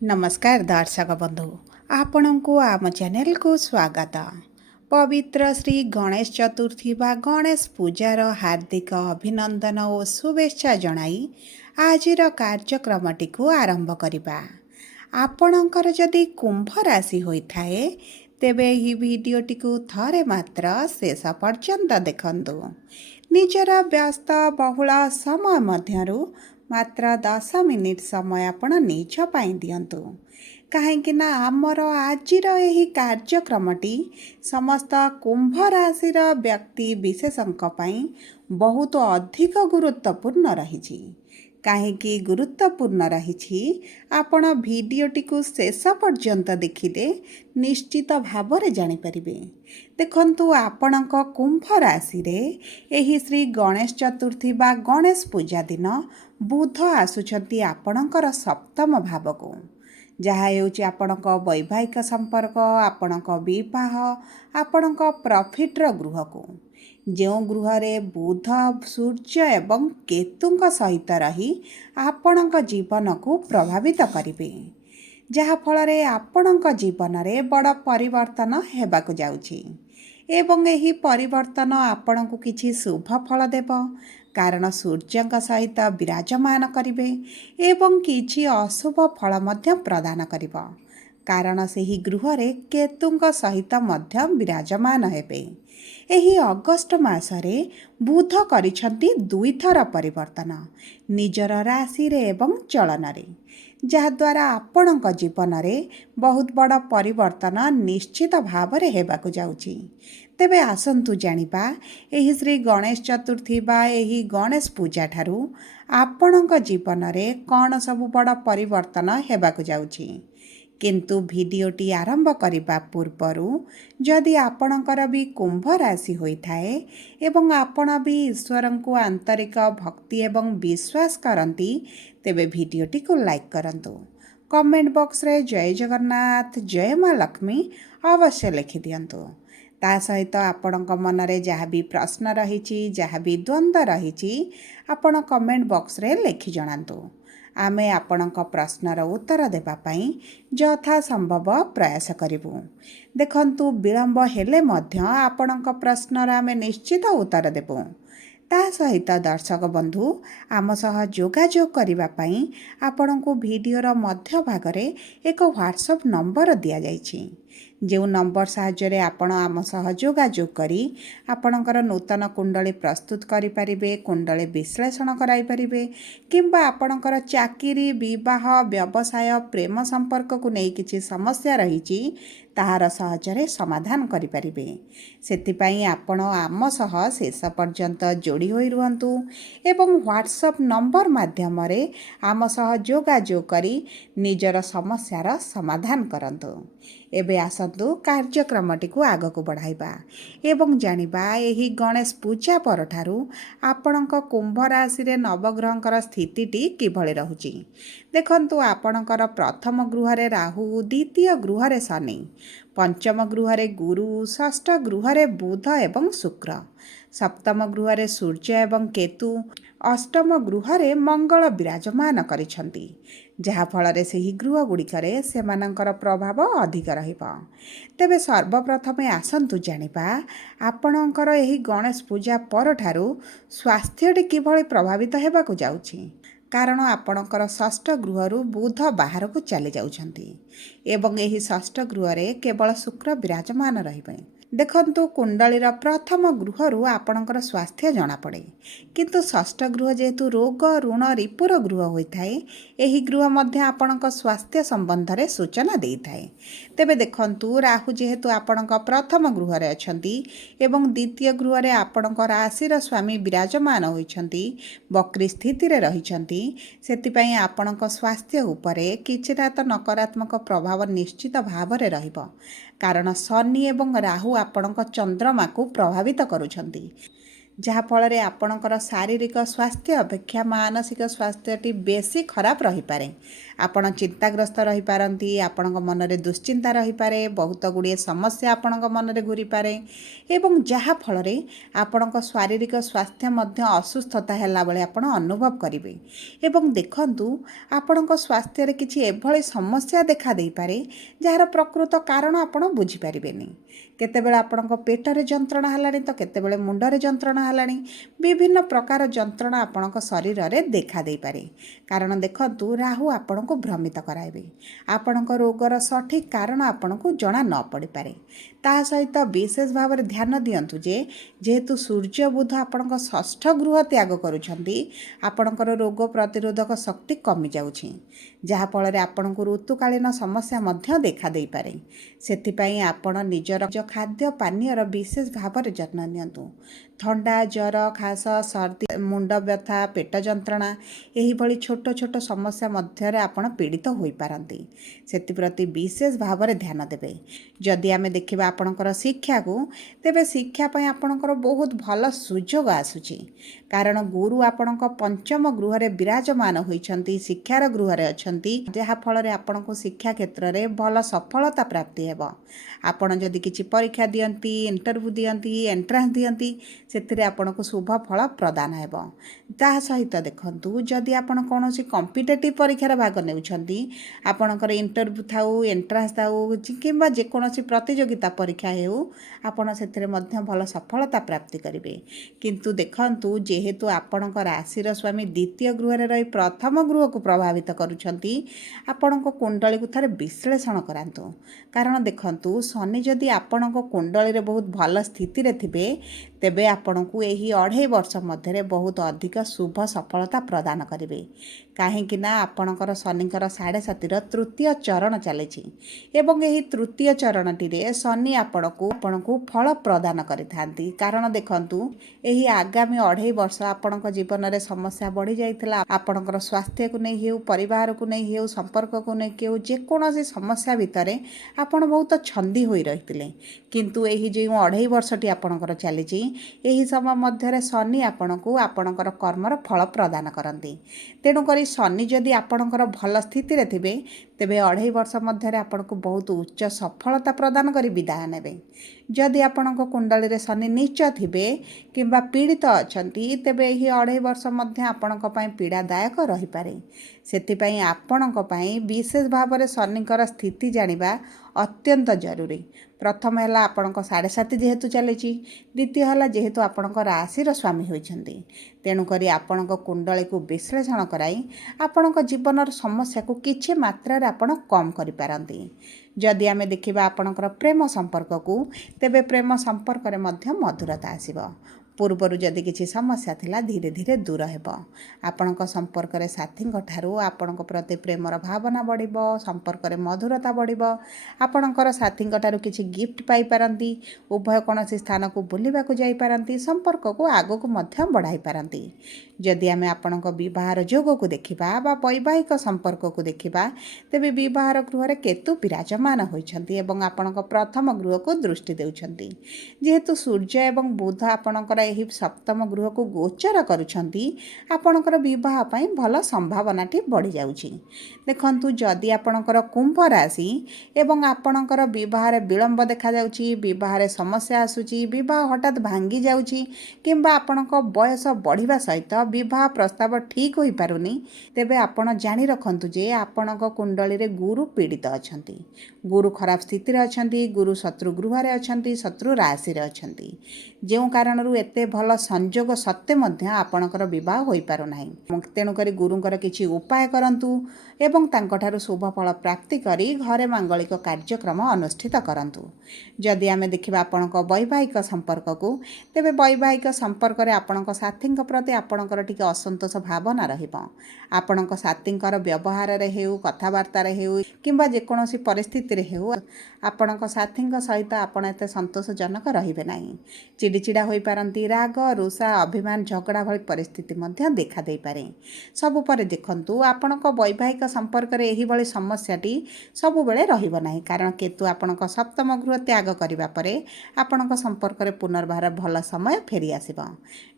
नमस्कार दर्शक बंधु आपण को आम चैनल को स्वागत। पवित्र श्री गणेश चतुर्थी बा गणेश पूजार हार्दिक अभिनंदन और शुभेच्छा जणाई आजिर कार्यक्रमटी को आरंभ करिबा। आपणकर जदि कुंभ राशि होइथाए तेबे ही भिडियोटी को थरे मात्र शेष पर्यंत देखंतु। निजर व्यस्त बहुल समय मध्यरु मात्र 10 मिनिट समय आपण निज पाई दियंतु कहीं आमर आजिर यही कार्यक्रमटी समस्त कुंभ राशि व्यक्ति विशेषज्ञ पाई बहुत अधिक गुरुत्वपूर्ण रही। कहीं गुरुत्वपूर्ण रही आपण भिडियोटी को शेष पर्यंत देखिले निश्चित भाव में जानीपर। देखंतु आपणक कुंभ राशि रे एही श्री गणेश चतुर्थी बा गणेश पूजा दिन बुध आसुछंती आपणकर सप्तम भाव को, जहा हेउची आपणक वैवाहिक संपर्क, आपणक विवाह, आपणक प्रॉफिटर गृह को, जो गृह रे बुध सूर्य एवं केतुंक सहित रही आपणक जीवन को प्रभावित करिवे, जहा फल रे आपणक जीवन रे बड़ परिवर्तन हेबाकु जाउची एवं एही परिवर्तन आपणकु किछि शुभ फल देव, कारण सूर्यंक सहित विराजमान करिवे एवं किछि अशुभ फल मध्य प्रदान करिव, कारण सेही गृह रे केतुंक सहित मध्य विराजमान हेबे। एही अगस्ट मासरे बुध करिछंती 2 थर परिवर्तन निजर राशि रे एवं चलन रे, जहाद्वारा आपणक जीवन रे बहुत बड़ परिवर्तन निश्चित भाव रे हेबाकु जाउची। तेबे आसंतु जानिबा एही श्री गणेश चतुर्थी बा एही गणेश पूजा ठारू आपणक जीवन रे कौन सबु बड़ परिवर्तन हेबाकु जाउची। किंतु भिडियोटी आरंभ करिबा पूर्वरु जदि आपणकर भी कुंभ राशि होइथाए एवं आपण भी ईश्वरंकु आंतरिक भक्ति एवं विश्वास करंती तेबे भिडियोटी को लाइक करंतु। कमेंट बॉक्स रे जय जगन्नाथ जय माँ लक्ष्मी अवश्य लिखि दियंतु। ता सहित आपणक मन रे जहाँ भी प्रश्न रही जहाँ भी द्वंद्व रही आपण कमेंट बॉक्स रे लिखि जणांतु। आमे आपणक प्रश्नर उत्तर देबा पई यथा संभव प्रयास करिबु। देखंतु विलंब हेले मध्य आपणक प्रश्नर आमे निश्चित उत्तर देबु। ता सहित दर्शक बंधु आम सह जोगाजोग करिबा पई आपणको वीडियोर मध्य भागरे एक व्हाट्सएप नंबर दिया जाइछि, जो नंबर साहाय्य आपण आम सह जोगाजोग करी आपणकर नूतन कुंडली प्रस्तुत करि परिबे, कुंडली विश्लेषण कराई परिबे, किंबा आपणकर चाकरी विवाह व्यवसाय प्रेम संपर्क को नहीं किछि समस्या रही ताहार सहजरे समाधान करि परिबे। सेतिपई आपण आम सह शेष पर्यंत जोड़ी होई रुहंतु एवं व्हाट्सएप नंबर माध्यम रे आम सह जोगाजोग करी निजर समस्यार समाधान करंतु। एबे आसंतु कार्यक्रमटी को आग को बढ़ाइबा एवं जानिबा एही गणेश पूजा परठारु आपणक कुंभ राशि रे नवग्रहंकर स्थितिटी किभଳି रहुची। देखंतु आपणकर प्रथम गृह रे राहु, द्वितीय गृह रे शनि, पंचम गृह रे गुरु, षष्ठ गृह रे बुध एवं शुक्र, सप्तम गृह रे सूर्य एवं केतु, अष्टम गृह रे मंगल विराजमान करिछंती, जहा फल रे सेही गृह गुड़िकरे सेमानंकर प्रभाव अधिक रहिबा। तेबे सर्वप्रथमे आसंतु जानिबा आपणकर एही गणेश पूजा परठारु स्वास्थ्यटी किभଳି प्रभावित हेबाकु जाउछि, कारण आपणकर षष्ठ गृहरु बुध बाहर को चली जाउछंती एवं एही षष्ठ गृह रे केवल शुक्र विराजमान रहिबे। देखंतु कुंडलीर प्रथम गृहरु आपणकर स्वास्थ्य जना पड़े, किंतु षष्ठ गृह जेहेतु रोग ऋण रिपुर गृह होइथाए एही गृह मध्य आपणक स्वास्थ्य संबंध रे सूचना देइथाए। तेबे देखंतु राहु जेहेतु आपणक प्रथम गृह रे अछंती एवं द्वितीय गृह रे आपणक राशिर स्वामी विराजमान होइछंती, वक्री स्थिति रे रहिछंती, सेतिपई आपणक स्वास्थ्य उपरे किछिटा तो नकारात्मक प्रभाव निश्चित भाव रे रहिबो, कारण शनि एवं राहु आपणक चंद्रमा को प्रभावित करुछंती, जहा फल रे आपणकर शारीरिक स्वास्थ्य अपेक्षा मानसिक स्वास्थ्यटी बेसी खराब रही पारे। ଆପଣ ଚିନ୍ତାଗ୍ରସ୍ତ ରହିପାରନ୍ତି, ଆପଣଙ୍କ ମନରେ ଦୁଶ୍ଚିନ୍ତା ରହିପାରେ, ବହୁତ ଗୁଡ଼ିଏ ସମସ୍ୟା ଆପଣଙ୍କ ମନରେ ଘୂରିପାରେ ଏବଂ ଯାହା ଫଳରେ ଆପଣଙ୍କ ଶାରୀରିକ ସ୍ୱାସ୍ଥ୍ୟ ମଧ୍ୟ ଅସୁସ୍ଥତା ହେଲା ଭଳି ଆପଣ ଅନୁଭବ କରିବେ। ଏବଂ ଦେଖନ୍ତୁ, ଆପଣଙ୍କ ସ୍ୱାସ୍ଥ୍ୟରେ କିଛି ଏଭଳି ସମସ୍ୟା ଦେଖା ଦେଇପାରେ ଯାହାର ପ୍ରକୃତ କାରଣ ଆପଣ ବୁଝିପାରିବେନି। କେତେବେଳେ ଆପଣଙ୍କ ପେଟରେ ଯନ୍ତ୍ରଣା ହେଲାଣି ତ କେତେବେଳେ ମୁଣ୍ଡରେ ଯନ୍ତ୍ରଣା ହେଲାଣି, ବିଭିନ୍ନ ପ୍ରକାର ଯନ୍ତ୍ରଣା ଆପଣଙ୍କ ଶରୀରରେ ଦେଖା ଦେଇପାରେ। କାରଣ ଦେଖନ୍ତୁ, ରାହୁ ଆପଣଙ୍କୁ ଭ୍ରମିତ କରାଇବେ। ଆପଣଙ୍କ ରୋଗର ସଠିକ୍ କାରଣ ଆପଣଙ୍କୁ ଜଣା ନ ପଡ଼ିପାରେ। ତା ସହିତ ବିଶେଷ ଭାବରେ ଧ୍ୟାନ ଦିଅନ୍ତୁ ଯେ ଯେହେତୁ ସୂର୍ଯ୍ୟ ବୁଧ ଆପଣଙ୍କ ଷଷ୍ଠ ଗୃହ ତ୍ୟାଗ କରୁଛନ୍ତି, ଆପଣଙ୍କର ରୋଗ ପ୍ରତିରୋଧକ ଶକ୍ତି କମିଯାଉଛି, ଯାହାଫଳରେ ଆପଣଙ୍କୁ ଋତୁକାଳୀନ ସମସ୍ୟା ମଧ୍ୟ ଦେଖା ଦେଇପାରେ। ସେଥିପାଇଁ ଆପଣ ନିଜର ଖାଦ୍ୟ ପାନୀୟର ବିଶେଷ ଭାବରେ ଯତ୍ନ ନିଅନ୍ତୁ। ଥଣ୍ଡା, ଜ୍ୱର, ଖାସ, ସର୍ଦ୍ଦି, ମୁଣ୍ଡ ବ୍ୟଥା, ପେଟ ଯନ୍ତ୍ରଣା ଏହିଭଳି ଛୋଟ ଛୋଟ ସମସ୍ୟା ମଧ୍ୟରେ ଆପଣ ପୀଡ଼ିତ ହୋଇପାରନ୍ତି। ସେଥିପ୍ରତି ବିଶେଷ ଭାବରେ ଧ୍ୟାନ ଦେବେ। ଯଦି ଆମେ ଦେଖିବା ଆପଣଙ୍କର ଶିକ୍ଷାକୁ, ତେବେ ଶିକ୍ଷା ପାଇଁ ଆପଣଙ୍କର ବହୁତ ଭଲ ସୁଯୋଗ ଆସୁଛି। କାରଣ ଗୁରୁ ଆପଣଙ୍କ ପଞ୍ଚମ ଗୃହରେ ବିରାଜମାନ ହୋଇଛନ୍ତି, ଶିକ୍ଷାର ଗୃହରେ ଅଛନ୍ତି, ଯାହାଫଳରେ ଆପଣଙ୍କୁ ଶିକ୍ଷା କ୍ଷେତ୍ରରେ ଭଲ ସଫଳତା ପ୍ରାପ୍ତି ହେବ। ଆପଣ ଯଦି କିଛି ପରୀକ୍ଷା ଦିଅନ୍ତି, ଇଣ୍ଟରଭ୍ୟୁ ଦିଅନ୍ତି, ଏଣ୍ଟ୍ରାନ୍ସ ଦିଅନ୍ତି, ସେଥିରେ ଆପଣଙ୍କୁ ଶୁଭ ଫଳ ପ୍ରଦାନ ହେବ। ତାହା ସହିତ ଦେଖନ୍ତୁ, ଯଦି ଆପଣ କୌଣସି କମ୍ପିଟେଟିଭ୍ ପରୀକ୍ଷାରେ ଭାଗ ନେଉଛନ୍ତି, ଆପଣଙ୍କର ଇଣ୍ଟରଭ୍ୟୁ ଥାଉ, ଏଣ୍ଟ୍ରାନ୍ସ ଥାଉ କିମ୍ବା ଯେକୌଣସି ପ୍ରତିଯୋଗିତା ପରୀକ୍ଷା ହେଉ, ଆପଣ ସେଥିରେ ମଧ୍ୟ ଭଲ ସଫଳତା ପ୍ରାପ୍ତି କରିବେ। କିନ୍ତୁ ଦେଖନ୍ତୁ, ଯେହେତୁ ଆପଣଙ୍କ ରାଶିର ସ୍ୱାମୀ ଦ୍ୱିତୀୟ ଗୃହରେ ରହି ପ୍ରଥମ ଗୃହକୁ ପ୍ରଭାବିତ କରୁଛନ୍ତି, ଆପଣଙ୍କ କୁଣ୍ଡଳୀକୁ ଥରେ ବିଶ୍ଳେଷଣ କରାନ୍ତୁ। କାରଣ ଦେଖନ୍ତୁ, ଶନି ଯଦି ଆପଣଙ୍କ କୁଣ୍ଡଳୀରେ ବହୁତ ଭଲ ସ୍ଥିତିରେ ଥିବେ, ତେବେ ଆପଣଙ୍କୁ ଏହି 2.5 ବର୍ଷ ମଧ୍ୟରେ ବହୁତ ଅଧିକ ଶୁଭ ସଫଳତା ପ୍ରଦାନ କରିବେ। କାହିଁକି ନା ଆପଣଙ୍କର ଶନିଙ୍କର 7.5ର ତୃତୀୟ ଚରଣ ଚାଲିଛି ଏବଂ ଏହି ତୃତୀୟ ଚରଣଟିରେ ଶନି ଆପଣଙ୍କୁ ଫଳ ପ୍ରଦାନ କରିଥାନ୍ତି। କାରଣ ଦେଖନ୍ତୁ, ଏହି ଆଗାମୀ 2.5 ବର୍ଷ ଆପଣଙ୍କ ଜୀବନରେ ସମସ୍ୟା ବଢ଼ିଯାଇଥିଲା। ଆପଣଙ୍କର ସ୍ୱାସ୍ଥ୍ୟକୁ ନେଇ ହେଉ, ପରିବାରକୁ ନେଇ ହେଉ, ସମ୍ପର୍କକୁ ନେଇକି ହେଉ, ଯେକୌଣସି ସମସ୍ୟା ଭିତରେ ଆପଣ ବହୁତ ଛନ୍ଦି ହୋଇ ରହିଥିଲେ। କିନ୍ତୁ ଏହି ଯେଉଁ 2.5 ବର୍ଷଟି ଆପଣଙ୍କର ଚାଲିଛି, ଏହି ସମୟ ମଧ୍ୟରେ ଶନି ଆପଣଙ୍କୁ ଆପଣଙ୍କର କର୍ମର ଫଳ ପ୍ରଦାନ କରନ୍ତି। ତେଣୁକରି ଶନି ଯଦି ଆପଣଙ୍କର ଭଲ ସ୍ଥିତିରେ ଥିବେ, ତେବେ 2.5 ବର୍ଷ ମଧ୍ୟରେ ଆପଣଙ୍କୁ ବହୁତ ଉଚ୍ଚ ସଫଳତା ପ୍ରଦାନ କରି ବିଦାୟ ନେବେ। ଯଦି ଆପଣଙ୍କ କୁଣ୍ଡଳୀରେ ଶନି ନୀଚ ଥିବେ କିମ୍ବା ପୀଡ଼ିତ ଅଛନ୍ତି, ତେବେ ଏହି 2.5 ବର୍ଷ ମଧ୍ୟ ଆପଣଙ୍କ ପାଇଁ ପୀଡ଼ାଦାୟକ ରହିପାରେ। ସେଥିପାଇଁ ଆପଣଙ୍କ ପାଇଁ ବିଶେଷ ଭାବରେ ଶନିଙ୍କର ସ୍ଥିତି ଜାଣିବା ଅତ୍ୟନ୍ତ ଜରୁରୀ। ପ୍ରଥମ ହେଲା ଆପଣଙ୍କ 7.5 ଯେହେତୁ ଚାଲିଛି, ଦ୍ୱିତୀୟ ହେଲା ଯେହେତୁ ଆପଣଙ୍କ ରାଶିର ସ୍ୱାମୀ ହୋଇଛନ୍ତି। ତେଣୁକରି ଆପଣଙ୍କ କୁଣ୍ଡଳୀକୁ ବିଶ୍ଳେଷଣ କରାଇ ଆପଣଙ୍କ ଜୀବନର ସମସ୍ୟାକୁ କିଛି ମାତ୍ରାରେ ଆପଣ କମ୍ କରିପାରନ୍ତି। ଯଦି ଆମେ ଦେଖିବା ଆପଣଙ୍କର ପ୍ରେମ ସମ୍ପର୍କକୁ, ତେବେ ପ୍ରେମ ସମ୍ପର୍କରେ ମଧ୍ୟ ମଧୁରତା ଆସିବ। ପୂର୍ବରୁ ଯଦି କିଛି ସମସ୍ୟା ଥିଲା, ଧୀରେ ଧୀରେ ଦୂର ହେବ। ଆପଣଙ୍କ ସମ୍ପର୍କରେ ସାଥୀଙ୍କ ଠାରୁ ଆପଣଙ୍କ ପ୍ରତି ପ୍ରେମର ଭାବନା ବଢ଼ିବ, ସମ୍ପର୍କରେ ମଧୁରତା ବଢ଼ିବ। ଆପଣଙ୍କର ସାଥୀଙ୍କ ଠାରୁ କିଛି ଗିଫ୍ଟ ପାଇପାରନ୍ତି, ଉଭୟ କୌଣସି ସ୍ଥାନକୁ ବୁଲିବାକୁ ଯାଇପାରନ୍ତି, ସମ୍ପର୍କକୁ ଆଗକୁ ମଧ୍ୟ ବଢ଼ାଇ ପାରନ୍ତି। ଯଦି ଆମେ ଆପଣଙ୍କ ବିବାହର ଯୋଗକୁ ଦେଖିବା ବା ବୈବାହିକ ସମ୍ପର୍କକୁ ଦେଖିବା, ତେବେ ବିବାହର ଗୃହରେ କେତୁ ବିରାଜମାନ ହୋଇଛନ୍ତି ଏବଂ ଆପଣଙ୍କ ପ୍ରଥମ ଗୃହକୁ ଦୃଷ୍ଟି ଦେଉଛନ୍ତି। ଯେହେତୁ ସୂର୍ଯ୍ୟ ଏବଂ ବୁଧ ଆପଣଙ୍କର ଏହି ସପ୍ତମ ଗୃହକୁ ଗୋଚର କରୁଛନ୍ତି, ଆପଣଙ୍କର ବିବାହ ପାଇଁ ଭଲ ସମ୍ଭାବନାଟି ବଢ଼ିଯାଉଛି। ଦେଖନ୍ତୁ, ଯଦି ଆପଣଙ୍କର କୁମ୍ଭ ରାଶି ଏବଂ ଆପଣଙ୍କର ବିବାହରେ ବିଳମ୍ବ ଦେଖାଯାଉଛି, ବିବାହରେ ସମସ୍ୟା ଆସୁଛି, ବିବାହ ହଠାତ୍ ଭାଙ୍ଗି ଯାଉଛି କିମ୍ବା ଆପଣଙ୍କ ବୟସ ବଢ଼ିବା ସହିତ ବିବାହ ପ୍ରସ୍ତାବ ଠିକ୍ ହୋଇପାରୁନି, ତେବେ ଆପଣ ଜାଣି ରଖନ୍ତୁ ଯେ ଆପଣଙ୍କ କୁଣ୍ଡଳୀରେ ଗୁରୁ ପୀଡ଼ିତ ଅଛନ୍ତି। ଗୁରୁ ଖରାପ ସ୍ଥିତିରେ ଅଛନ୍ତି, ଗୁରୁ ଶତ୍ରୁ ଗୃହରେ ଅଛନ୍ତି, ଶତ୍ରୁ ରାଶିରେ ଅଛନ୍ତି। ଯେଉଁ କାରଣରୁ ଏତେ ଭଲ ସଂଯୋଗ ସତ୍ତ୍ୱେ ମଧ୍ୟ ଆପଣଙ୍କର ବିବାହ ହୋଇପାରୁନାହିଁ। ତେଣୁକରି ଗୁରୁଙ୍କର କିଛି ଉପାୟ କରନ୍ତୁ ଏବଂ ତାଙ୍କଠାରୁ ଶୁଭ ଫଳ ପ୍ରାପ୍ତି କରି ଘରେ ମାଙ୍ଗଳିକ କାର୍ଯ୍ୟକ୍ରମ ଅନୁଷ୍ଠିତ କରନ୍ତୁ। ଯଦି ଆମେ ଦେଖିବା ଆପଣଙ୍କ ବୈବାହିକ ସମ୍ପର୍କକୁ, ତେବେ ବୈବାହିକ ସମ୍ପର୍କରେ ଆପଣଙ୍କ ସାଥୀଙ୍କ ପ୍ରତି ଆପଣଙ୍କର ଟିକେ ଅସନ୍ତୋଷ ଭାବନା ରହିବ। ଆପଣଙ୍କ ସାଥୀଙ୍କର ବ୍ୟବହାରରେ ହେଉ, କଥାବାର୍ତ୍ତାରେ ହେଉ କିମ୍ବା ଯେକୌଣସି ପରିସ୍ଥିତିରେ ହେଉ, ଆପଣଙ୍କ ସାଥୀଙ୍କ ସହିତ ଆପଣ ଏତେ ସନ୍ତୋଷଜନକ ରହିବେ ନାହିଁ। ଚିଡ଼ିଚିଡ଼ା ହୋଇପାରନ୍ତି, କୋଉଠି ରାଗ ରୁଷା ଅଭିମାନ ଝଗଡ଼ା ଭଳି ପରିସ୍ଥିତି ମଧ୍ୟ ଦେଖାଦେଇପାରେ। ସବୁ ପରେ ଦେଖନ୍ତୁ ଆପଣଙ୍କ ବୈବାହିକ ସମ୍ପର୍କରେ ଏହିଭଳି ସମସ୍ୟାଟି ସବୁବେଳେ ରହିବ ନାହିଁ, କାରଣ କେତୁ ଆପଣଙ୍କ ସପ୍ତମ ଗୃହ ତ୍ୟାଗ କରିବା ପରେ ଆପଣଙ୍କ ସମ୍ପର୍କରେ ପୁନର୍ବାର ଭଲ ସମୟ ଫେରିଆସିବ।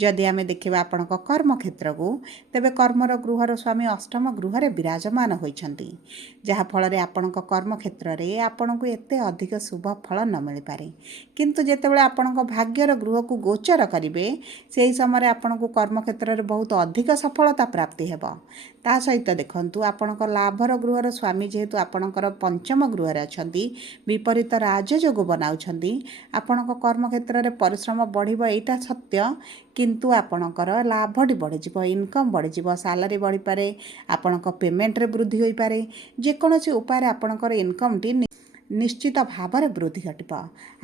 ଯଦି ଆମେ ଦେଖିବା ଆପଣଙ୍କ କର୍ମକ୍ଷେତ୍ରକୁ, ତେବେ କର୍ମର ଗୃହର ସ୍ୱାମୀ ଅଷ୍ଟମ ଗୃହରେ ବିରାଜମାନ ହୋଇଛନ୍ତି, ଯାହାଫଳରେ ଆପଣଙ୍କ କର୍ମକ୍ଷେତ୍ରରେ ଆପଣଙ୍କୁ ଏତେ ଅଧିକ ଶୁଭ ଫଳ ନ ମିଳିପାରେ। କିନ୍ତୁ ଯେତେବେଳେ ଆପଣଙ୍କ ଭାଗ୍ୟର ଗୃହକୁ ଗୋଚର କରିବେ, ସେହି ସମୟରେ ଆପଣଙ୍କୁ କର୍ମକ୍ଷେତ୍ରରେ ବହୁତ ଅଧିକ ସଫଳତା ପ୍ରାପ୍ତି ହେବ। ତା ସହିତ ଦେଖନ୍ତୁ, ଆପଣଙ୍କ ଲାଭର ଗୃହର ସ୍ୱାମୀ ଯେହେତୁ ଆପଣଙ୍କର ପଞ୍ଚମ ଗୃହରେ ଅଛନ୍ତି, ବିପରୀତ ରାଜଯୋଗ ବନାଉଛନ୍ତି। ଆପଣଙ୍କ କର୍ମକ୍ଷେତ୍ରରେ ପରିଶ୍ରମ ବଢ଼ିବ ଏଇଟା ସତ୍ୟ, କିନ୍ତୁ ଆପଣଙ୍କର ଲାଭଟି ବଢ଼ିଯିବ, ଇନକମ୍ ବଢ଼ିଯିବ, ସାଲାରୀ ବଢ଼ିପାରେ, ଆପଣଙ୍କ ପେମେଣ୍ଟରେ ବୃଦ୍ଧି ହୋଇପାରେ। ଯେକୌଣସି ଉପାୟରେ ଆପଣଙ୍କର ଇନକମ୍ଟି ନିଶ୍ଚିତ ଭାବରେ ବୃଦ୍ଧି ଘଟିବ।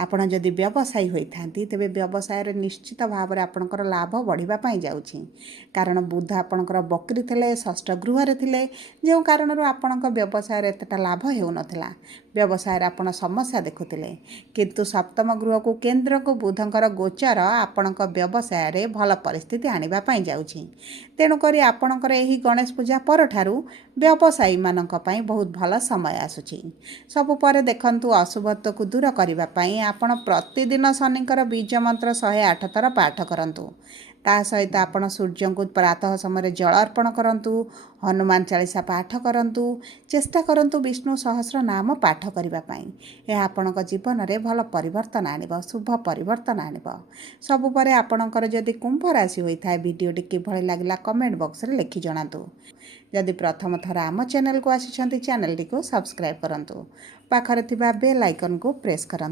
ଆପଣ ଯଦି ବ୍ୟବସାୟୀ ହୋଇଥାନ୍ତି, ତେବେ ବ୍ୟବସାୟରେ ନିଶ୍ଚିତ ଭାବରେ ଆପଣଙ୍କର ଲାଭ ବଢ଼ିବା ପାଇଁ ଯାଉଛି, କାରଣ ବୁଧ ଆପଣଙ୍କର ବକ୍ରି ଥିଲେ, ଷଷ୍ଠ ଗୃହରେ ଥିଲେ, ଯେଉଁ କାରଣରୁ ଆପଣଙ୍କ ବ୍ୟବସାୟରେ ଏତେଟା ଲାଭ ହେଉନଥିଲା। ବ୍ୟବସାୟରେ ଆପଣ ସମସ୍ୟା ଦେଖୁଥିଲେ, କିନ୍ତୁ ସପ୍ତମ ଗୃହକୁ କେନ୍ଦ୍ରକୁ ବୁଧଙ୍କର ଗୋଚର ଆପଣଙ୍କ ବ୍ୟବସାୟରେ ଭଲ ପରିସ୍ଥିତି ଆଣିବା ପାଇଁ ଯାଉଛି। ତେଣୁକରି ଆପଣଙ୍କର ଏହି ଗଣେଶ ପୂଜା ପରଠାରୁ ବ୍ୟବସାୟୀମାନଙ୍କ ପାଇଁ ବହୁତ ଭଲ ସମୟ ଆସୁଛି। ସବୁ ପରେ ଦେଖନ୍ତୁ, ଅଶୁଭତ୍ୱକୁ ଦୂର କରିବା ପାଇଁ ଆପଣ ପ୍ରତିଦିନ ଶନିଙ୍କର ବୀଜ ମନ୍ତ୍ର 108 ଥର ପାଠ କରନ୍ତୁ। ତା ସହିତ ଆପଣ ସୂର୍ଯ୍ୟଙ୍କୁ ପ୍ରାତଃ ସମୟରେ ଜଳ ଅର୍ପଣ କରନ୍ତୁ, ହନୁମାନ ଚାଳିଶା ପାଠ କରନ୍ତୁ, ଚେଷ୍ଟା କରନ୍ତୁ ବିଷ୍ଣୁ ସହସ୍ର ନାମ ପାଠ କରିବା ପାଇଁ। ଏହା ଆପଣଙ୍କ ଜୀବନରେ ଭଲ ପରିବର୍ତ୍ତନ ଆଣିବ, ଶୁଭ ପରିବର୍ତ୍ତନ ଆଣିବ। ସବୁ ପରେ ଆପଣଙ୍କର ଯଦି କୁମ୍ଭ ରାଶି ହୋଇଥାଏ, ଭିଡ଼ିଓଟି କିଭଳି ଲାଗିଲା କମେଣ୍ଟ ବକ୍ସରେ ଲେଖି ଜଣାନ୍ତୁ। ଯଦି ପ୍ରଥମ ଥର ଆମ ଚ୍ୟାନେଲକୁ ଆସିଛନ୍ତି, ଚ୍ୟାନେଲଟିକୁ ସବସ୍କ୍ରାଇବ୍ କରନ୍ତୁ, ପାଖରେ ଥିବା ବେଲ୍ ଆଇକନ୍କୁ ପ୍ରେସ୍ କରନ୍ତୁ।